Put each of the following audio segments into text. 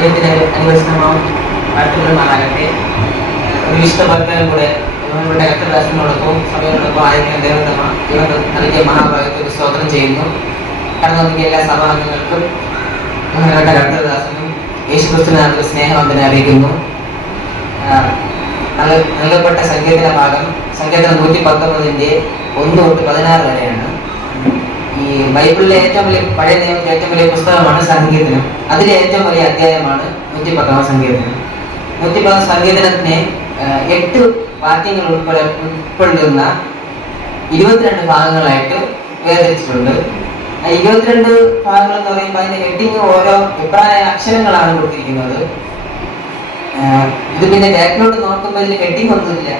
ദൈവത്തിന് അനുവദിച്ചമാവും പാട്ടുകളുമാകട്ടെ ഒരു വിശുദ്ധ ഭക്തനും കൂടെ നമ്മുടെ കത്തദാസനോടൊപ്പം സഭയോടൊപ്പം ആയിരിക്കുന്ന ദേവതമ്മ ഇവർ നൽകിയ മഹാഭാഗത്തിന് സ്തോത്രം ചെയ്യുന്നു. കാരണം നമുക്ക് എല്ലാ സഭാംഗങ്ങൾക്കും ബഹുമാനപ്പെട്ട കത്തദാസനും യേശുക്രിസ്തുവിനകത്ത് സ്നേഹവന്ദനെ അറിയിക്കുന്നു. നൽകപ്പെട്ട സങ്കീർത്തന ഭാഗം സങ്കീർത്തനം നൂറ്റി പത്തൊമ്പതിന്റെ ഒന്ന് തൊട്ട് പതിനാറ് വരെയാണ്. ഈ ബൈബിളിലെ ഏറ്റവും വലിയ പഴയ നിയമത്തിലെ ഏറ്റവും വലിയ പുസ്തകമാണ് സംഗീതനം അതിലെ ഏറ്റവും വലിയ അധ്യായമാണ് നൂറ്റി പത്താം സങ്കീർത്തനം. നൂറ്റി പത്താം സങ്കീർത്തനത്തിനെ എട്ട് വാക്യങ്ങൾ ഉൾപ്പെടെ ഉൾക്കൊള്ളുന്ന ഇരുപത്തിരണ്ട് ഭാഗങ്ങളായിട്ട് വേർതിരിച്ചിട്ടുണ്ട്. ആ ഇരുപത്തിരണ്ട് ഭാഗങ്ങൾ എന്ന് പറയുമ്പോൾ അതിന്റെ ഹെഡിങ് ഓരോ അഭിപ്രായ അക്ഷരങ്ങളാണ് കൊടുത്തിരിക്കുന്നത്. ഇത് പിന്നെ ബാക്കിലോട്ട് നോക്കുമ്പോൾ ഇതിൽ ഹെഡിങ് ഒന്നുമില്ല.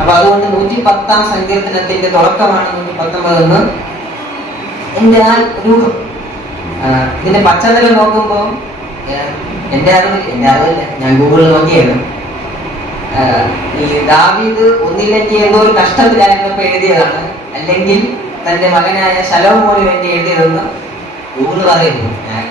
അപ്പൊ അതുകൊണ്ട് നൂറ്റി പത്താം സങ്കീർത്തനത്തിന്റെ തുടക്കമാണ് നൂറ്റി പത്തൊമ്പത് എന്ന് എന്റെ ആ രൂപം ഇതിന്റെ പശ്ചാത്തലം നോക്കുമ്പോൾ എന്റെ അറിവ് എന്റെ അറിവില്ല ഞാൻ ഗൂഗിളിൽ നോക്കിയായിരുന്നു ഈ ദാവീദ് ഒന്നില്ലെങ്കിൽ എന്തോ ഒരു കഷ്ടത്തിലായിരുന്നപ്പോ എഴുതിയതാണ്. അല്ലെങ്കിൽ തന്റെ മകനായ ശലോമോന് വേണ്ടി എഴുതിയതെന്ന് ഗൂഗിൾ പറയുന്നു. ഞാൻ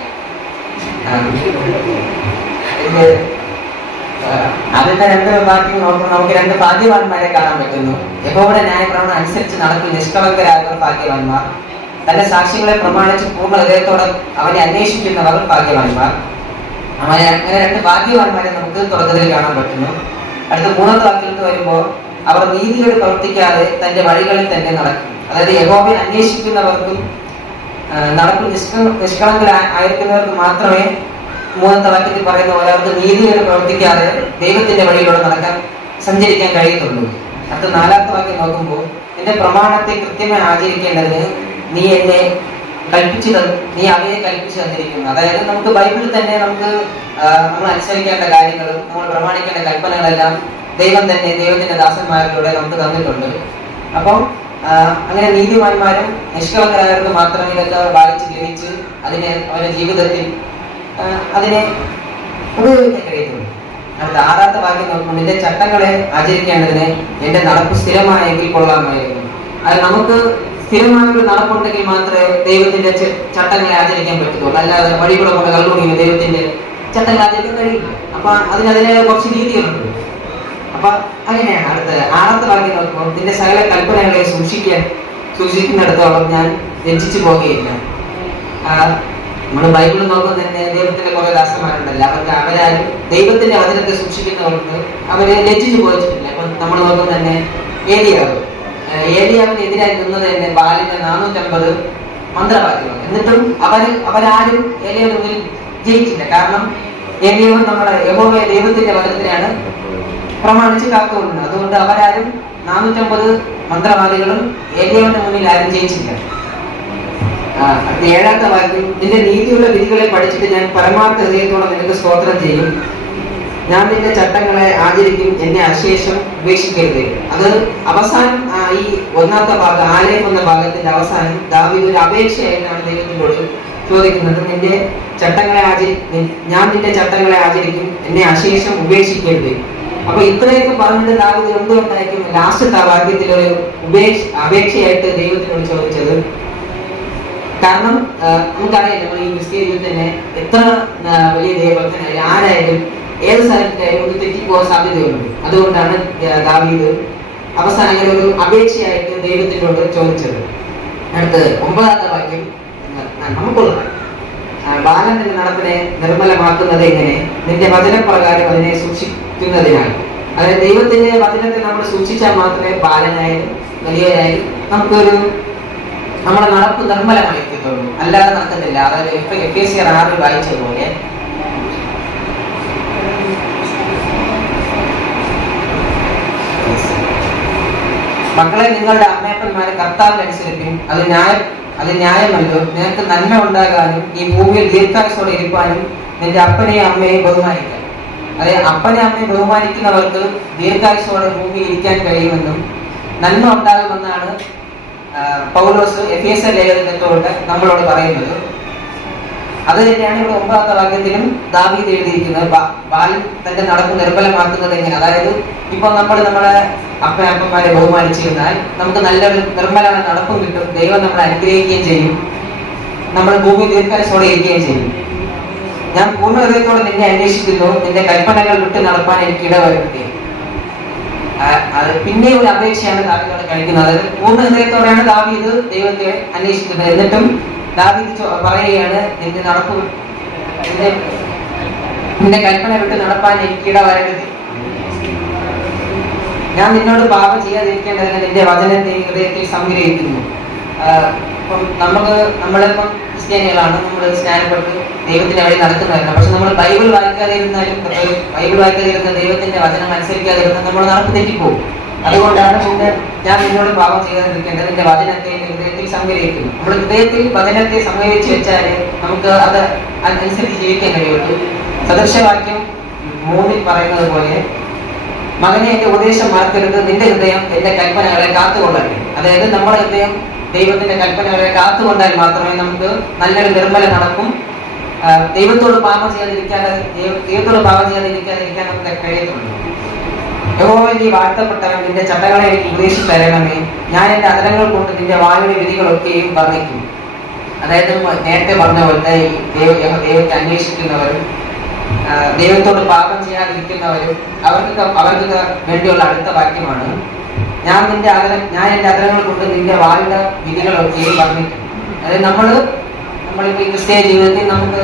അതിന്റെ രണ്ട് വാക്യം നോക്കുമ്പോൾ നമുക്ക് രണ്ട് ഭാഗ്യവാന്മാരെ കാണാൻ പറ്റുന്നു. യഹോവയുടെ ന്യായപ്രമാണം അനുസരിച്ച് നടക്കുന്ന നിഷ്കളങ്കരായ ഭാഗ്യവാന്മാർ. തന്റെ സാക്ഷികളെ പ്രമാണിച്ച് പൂർണ ഹൃദയത്തോടെ അവനെ അന്വേഷിക്കുന്നവർ ഭാഗ്യവാന്മാർ. അങ്ങനെ അങ്ങനെ രണ്ട് ഭാഗ്യവാന്മാരെ നമുക്ക് തുടക്കത്തിൽ കാണാൻ പറ്റുന്നു. അടുത്ത മൂന്നാമത്തെ വാക്യത്തിൽ വരുമ്പോൾ അവർ നീതിയോട് പ്രവർത്തിക്കാതെ തന്റെ വഴികളിൽ തന്നെ നടക്കും. അതായത് യഹോബിനെ അന്വേഷിക്കുന്നവർക്കും നടപ്പ് നിഷ്ക നിഷ്കളങ്കരായിരിക്കുന്നവർക്ക് മാത്രമേ മൂന്നാമത്തെ വാക്യത്തിൽ പറയുന്ന പോലെ അവർക്ക് നീതിയോട് പ്രവർത്തിക്കാതെ ദൈവത്തിന്റെ വഴിയിലൂടെ നടക്കാൻ സഞ്ചരിക്കാൻ കഴിയത്തുള്ളൂ. അടുത്ത നാലാമത്തെ വാക്യം നോക്കുമ്പോൾ നിന്റെ പ്രമാണത്തെ കൃത്യമായി ആചരിക്കേണ്ടതിന് നീ എന്നെ കൽപ്പിച്ചു നീ അവയെ കൽപ്പിച്ചു തന്നിരിക്കുന്നു. അതായത് നമുക്ക് ബൈബിളിൽ തന്നെ നമുക്ക് നമ്മൾ അനുസരിക്കേണ്ട കാര്യങ്ങളും നമ്മൾ പ്രമാണിക്കേണ്ട കൽപ്പനകളെല്ലാം ദൈവം തന്നെ ദൈവത്തിന്റെ ദാസന്മാരിലൂടെ നമുക്ക് തന്നിട്ടുണ്ട്. അപ്പം അങ്ങനെ നീതിമാന്മാരും നിഷ്കളങ്കരായവർക്ക് മാത്രം ഇതൊക്കെ വായിച്ച് ഗ്രഹിച്ച് അതിനെ അവരുടെ ജീവിതത്തിൽ അതിനെ ഉപയോഗിക്കാൻ കഴിയുന്നുണ്ട് അടുത്ത ആറാത്ത വാക്യം നോക്കുമ്പോൾ നിന്റെ ചട്ടങ്ങളെ ആചരിക്കേണ്ടതിന് എന്റെ നടപ്പ് സ്ഥിരമായെങ്കിൽ കൊള്ളാമായിരുന്നു. അത് നമുക്ക് ഒരു നടപ്പുണ്ടെങ്കിൽ മാത്രമേ ദൈവത്തിന്റെ ചട്ടങ്ങളെ ആചരിക്കാൻ പറ്റത്തുള്ളൂ. അല്ലാതെ വഴി കൊണ്ട് കള്ളുണിയോ ദൈവത്തിന്റെ ചട്ടങ്ങൾ ആചരിക്കാൻ കഴിയില്ല. അപ്പൊ അതിന് അതിനെ കുറച്ച് രീതികളുണ്ട്. അപ്പൊ അങ്ങനെയാണ് അടുത്ത ആറാമത്തെ വാക്യം നോക്കുമ്പോൾ നിന്റെ സകല കൽപ്പനകളെ സൂക്ഷിക്കാൻ സൂക്ഷിക്കുന്നിടത്തോളം ഞാൻ രക്ഷിച്ചു പോകുകയില്ല. നമ്മൾ ബൈബിൾ നോക്കുമ്പോൾ തന്നെ ദൈവത്തിന്റെ കുറെ ദാസന്മാരുണ്ടല്ലോ. അവർക്ക് അവരാരും ദൈവത്തിന്റെ വചനത്തെ സൂക്ഷിക്കുന്നവർക്ക് അവരെ രക്ഷിച്ചു പോയിട്ടില്ല. അപ്പൊ നമ്മൾ നോക്കുമ്പോൾ തന്നെ ഏലിയാവ്. ആഹ് ഏലിയാവിന് എതിരായി നിന്നത് തന്നെ ബാലിന്റെ നാനൂറ്റമ്പത് മന്ത്രവാദികളാണ് എന്നിട്ടും അവർ അവരാരും ഏലിയാവിന് മുന്നിൽ ജയിച്ചില്ല. കാരണം ഏലിയാവ് നമ്മുടെ യഹോവയ ദൈവത്തിന്റെ വചനത്തിനാണ് പ്രമാണിച്ച് കാത്തുകൊണ്ടിരുന്നത്. അതുകൊണ്ട് അവരാരും നാനൂറ്റമ്പത് മന്ത്രവാദികളും ഏലിയാവിന്റെ മുന്നിൽ ആരും ജയിച്ചില്ല. ഏഴാമത്തെ വാക്യം നിന്റെ നീതിയുള്ള വിധികളെ പഠിച്ചിട്ട് ഞാൻ പരമാർത്ഥ ഹൃദയത്തോടെ നിനക്ക് സ്തോത്രം ചെയ്യും. ഞാൻ നിന്റെ ചട്ടങ്ങളെ ആചരിക്കും എന്നെ അശേഷം ഉപേക്ഷിക്കരുത്. അത് അവസാനം ഈ ഒന്നാമത്തെ ഭാഗം ആലയം എന്ന ഭാഗത്തിന്റെ അവസാനം ദാവി ഒരു അപേക്ഷ എന്നാണ് ദൈവത്തിനോട് ചോദിക്കുന്നത്. നിന്റെ ചട്ടങ്ങളെ ആചരി ഞാൻ നിന്റെ ചട്ടങ്ങളെ ആചരിക്കും എന്നെ അശേഷം ഉപേക്ഷിക്കരുത്. അപ്പൊ ഇത്രയൊക്കെ പറഞ്ഞിട്ട് ദാവിദ് എന്തുകൊണ്ടായിരിക്കും ലാസ്റ്റ് വാക്യത്തിൽ ഒരു ഉപേക്ഷ അപേക്ഷയായിട്ട് ദൈവത്തിനോട് ചോദിച്ചത്. കാരണം ആ, നമുക്കറിയാം നമ്മൾ ഈ ക്രിസ്ത്യ ജീവിതത്തിന് എത്ര വലിയ ദൈവഭക്തനായാലും ആരായാലും ഏത് സ്ഥലത്തിന്റെയും ഒരു തെറ്റി തെറ്റിപ്പോകാൻ സാധ്യതയുണ്ട്. അതുകൊണ്ടാണ് ദാവീദ് അവസാനം അങ്ങനെ ഒരു അപേക്ഷയായിട്ട് ദൈവത്തിനോട് ചോദിച്ചത്. അടുത്ത് ഒമ്പതാമത്തെ വാക്യം. നമുക്കുള്ളതാണ് ബാലന്റെ നടപ്പിനെ നിർമ്മലമാക്കുന്നത് എങ്ങനെ? നിന്റെ വചനപ്രകാരം അതിനെ സൂക്ഷിക്കുന്നതിനാൽ അതായത് ദൈവത്തിന്റെ വചനത്തെ നമ്മൾ സൂക്ഷിച്ചാൽ മാത്രമേ ബാലനായാലും വലിയവരായാലും നമുക്കൊരു നമ്മുടെ നടപ്പ് നിർമ്മലമായി എത്തിയിട്ടുള്ളൂ അല്ലാതെ നടക്കുന്നില്ല. അതായത് എഫ് കെ സി ആറിൽ വായിച്ചതുപോലെ മക്കളെ നിങ്ങളുടെ അമ്മയപ്പന്മാരെ കർത്താവിനനുസരിക്കും അത് ന്യായം അത് ന്യായമല്ലോ. നിനക്ക് നന്മ ഉണ്ടാകാനും ഈ ഭൂമിയിൽ ദീർഘായുസോടെ ഇരിക്കാനും നിന്റെ അപ്പനെയും അമ്മയെയും ബഹുമാനിക്കാം. അതെ അപ്പനെ അമ്മയെ ബഹുമാനിക്കുന്നവർക്ക് ദീർഘായുസോടെ ഭൂമിയിൽ ഇരിക്കാൻ കഴിയുമെന്നും നന്മ ഉണ്ടാകുമെന്നാണ് പൗലോസ് എഫ് എസ് എ ലേഖനത്തോട് നമ്മളോട് പറയുന്നത്. അത് തന്നെയാണ് ഇവിടെ ഒമ്പതാമത്തെ വാക്യത്തിലും ദാവീദ് എഴുതിയിരിക്കുന്നത്. ബാലൻ തന്റെ നടപ്പ് നിർബലമാക്കുന്നത് എങ്ങനെ? അതായത് ഇപ്പൊ നമ്മൾ നമ്മുടെ അപ്പനപ്പന്മാരെ കഴിഞ്ഞാൽ നമുക്ക് നല്ലൊരു നിർമ്മലമായ നടപ്പും കിട്ടും. ദൈവം നമ്മളെ അനുഗ്രഹിക്കുകയും ചെയ്യും. നമ്മൾ ഭൂമി ദീർഘായുസോടെ ഇരിക്കുകയും ചെയ്യും. ഞാൻ പൂർണ ഹൃദയത്തോടെ നിന്നെ അന്വേഷിക്കുന്നു. നിന്റെ കൽപ്പനകൾ വിട്ട് നടപ്പാൻ എനിക്ക് ഇടവരുത്തി. പിന്നെ ഒരു അപേക്ഷയാണ് ദാവീദോട് കഴിക്കുന്നത് പൂർണ ഹൃദയത്തോടെയാണ് ദാവി ഇത് ദൈവത്തെ അന്വേഷിക്കുന്നത്. എന്നിട്ടും ദാവീദ് പറയുകയാണ് എന്റെ നടപ്പ് എന്റെ നിന്റെ കൽപ്പന വിട്ട് നടപ്പാൻ എനിക്ക് ഇടവരരുത് ഞാൻ നിന്നോട് പാപം ചെയ്യാതിരിക്കേണ്ടതിന് നിന്റെ വചനത്തെ ഹൃദയത്തിൽ സംഗ്രഹിക്കുന്നു. നമുക്ക് നമ്മളിപ്പം ക്രിസ്ത്യാനികളാണ് നമ്മൾ സ്നാനപ്പെട്ട് ദൈവത്തിന്റെ വഴി നടക്കുന്നവരാണ് പക്ഷെ നമ്മൾ ബൈബിൾ വായിക്കാതെ ഇരുന്നാലും ബൈബിൾ വായിക്കാതെ ഇരുന്ന ദൈവത്തിന്റെ വചനം അനുസരിക്കാതെ ഇരുന്ന നമ്മൾ നടപ്പ് തെറ്റിപ്പോകും. അതുകൊണ്ടാണ് ഞാൻ നിന്നോട് പാപം ചെയ്യാതിരിക്കേണ്ടത് നിന്റെ വചനത്തെ സംഗ്രഹിക്കുന്നു നമ്മൾ ഹൃദയത്തിൽ വചനത്തെ സംഗ്രഹിച്ച് വെച്ചാൽ നമുക്ക് അത് അതനുസരിച്ച് ജീവിക്കാൻ കഴിയുള്ളൂ സദൃശവാക്യം മൂന്നിൽ പറയുന്നത് പോലെ മകനെ എന്റെ ഉപദേശം മറക്കരുത്. നിന്റെ ഹൃദയം എന്റെ കൽപ്പനകളെ കാത്തുകൊള്ളട്ടെ. അതായത് നമ്മുടെ ഹൃദയം ദൈവത്തിന്റെ കൽപ്പനകളെ കാത്തുകൊണ്ടാൽ മാത്രമേ നമുക്ക് നല്ലൊരു നിർമ്മല നടക്കും. ദൈവത്തോട് പാപം ചെയ്യാതിരിക്കാതെ ദൈവത്തോട് പാപം ചെയ്യാതിരിക്കാതിരിക്കാൻ നമുക്ക് കഴിയത്തുള്ളൂ. യഹോവേ നീ വാഴ്ത്തപ്പെട്ടവൻ നിന്റെ ചട്ടങ്ങളെ എനിക്ക് ഉപദേശിച്ചു തരണമേ. ഞാൻ എന്റെ അതരങ്ങൾ കൊണ്ട് നിന്റെ വായുടെ വിധികളൊക്കെയും വർണിക്കും. അതായത് നേരത്തെ പറഞ്ഞ പോലത്തെ ദൈവത്തെ അന്വേഷിക്കുന്നവരും ദൈവത്തോട് പാപം ചെയ്യാതിരിക്കുന്നവരും അവർക്ക് അവർക്ക് വേണ്ടിയുള്ള അടുത്ത വാക്യമാണ് ഞാൻ നിന്റെ അതര ഞാൻ എന്റെ അതരങ്ങൾ കൊണ്ട് നിന്റെ വായുടെ വിധികളൊക്കെയും വർണിക്കും. അതായത് നമ്മൾ നമ്മളിപ്പോ ഈ ക്രിസ്ത്യ ജീവിതത്തിൽ നമുക്ക്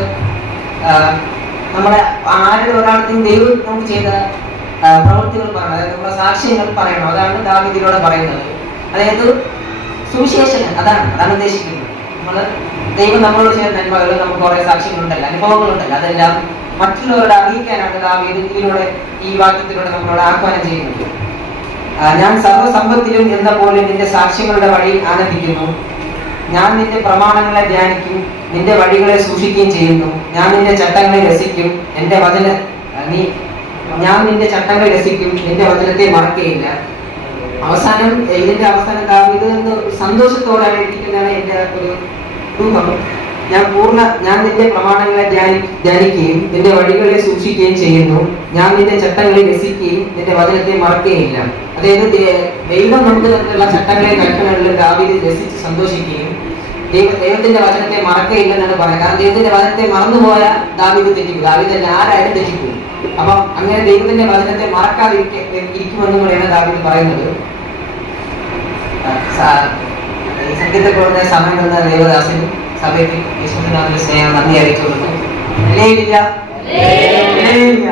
നമ്മുടെ ആരുടെ ഒരാളത്തെയും ദൈവം നമുക്ക് ചെയ്ത പ്രവൃത്തികൾ പറയണം. അതായത് നമ്മുടെ സാക്ഷ്യങ്ങൾ പറയണം. അതാണ് ദാവിദിലൂടെ പറയുന്നത്. അതായത് സുവിശേഷങ്ങൾ. അതാണ് അതാണ് ഉദ്ദേശിക്കുന്നത്. നമ്മൾ ദൈവം നമ്മളോട് ചെയ്യുന്ന നന്മകൾ നമുക്ക് കുറെ സാക്ഷ്യങ്ങളുണ്ടല്ലോ അനുഭവങ്ങളുണ്ടല്ലോ. അതെല്ലാം മറ്റുള്ളവരോട് അറിയിക്കാനാണ് ദാവീദ് ഇതിലൂടെ ഈ വാക്യത്തിലൂടെ നമ്മളോട് ആഹ്വാനം ചെയ്യുന്നത്. ഞാൻ സർവസമ്പത്തിലും എന്ന പോലെ നിന്റെ സാക്ഷ്യങ്ങളുടെ വഴി ആനന്ദിക്കുന്നു ഞാൻ നിന്റെ പ്രമാണങ്ങളെ ധ്യാനിക്കും നിന്റെ വഴികളെ സൂക്ഷിക്കുകയും ചെയ്യുന്നു. ഞാൻ നിന്റെ ചട്ടങ്ങളെ രസിക്കും. എന്റെ വചന നീ ഞാൻ നിന്റെ ചട്ടങ്ങൾ രസിക്കും നിന്റെ വചനത്തെ മറക്കുകയില്ല അവസാനം ഇതിന്റെ അവസാനം ദാവീദ് എന്ന് സന്തോഷത്തോടെ ഇരിക്കുന്നതാണ് എന്റെ ഒരു രൂപം. ഞാൻ പൂർണ ഞാൻ നിന്റെ പ്രമാണങ്ങളെ ധ്യാനി ധ്യാനിക്കുകയും നിന്റെ വഴികളെ സൂക്ഷിക്കുകയും ചെയ്യുന്നു. ഞാൻ നിന്റെ ചട്ടങ്ങളെ രസിക്കുകയും നിന്റെ വചനത്തെ മറക്കുകയില്ല അതായത് ദൈവം നമുക്ക് തന്നിട്ടുള്ള ചട്ടങ്ങളെ കൽപ്പനകളിലും ദാവീദ് രസിച്ച് സന്തോഷിക്കുകയും ദൈവ ദൈവത്തിന്റെ വചനത്തെ മറക്കുകയില്ലെന്നാണ് പറയുന്നത് കാരണം ദൈവത്തിന്റെ വചനത്തെ മറന്നുപോയ ദാവീദ് തെറ്റിക്കും. ദാവീദല്ല ആരായാലും തെറ്റിപ്പോകും. അപ്പം അങ്ങനെ ദൈവത്തിന്റെ വചനത്തെ മറക്കാതിരിക്കും ഇരിക്കുമെന്ന് കൂടെയാണ് ദാവിദ് പറയുന്നത് സത്യത്തെ കൂടുതൽ സമയം തന്ന ദേവദാസൻ സഭയ്ക്ക് യേശുനാഥിന്റെ സ്നേഹം നന്ദി അറിയിച്ചു കൊടുക്കും ഹല്ലേലൂയ. ഹല്ലേലൂയ.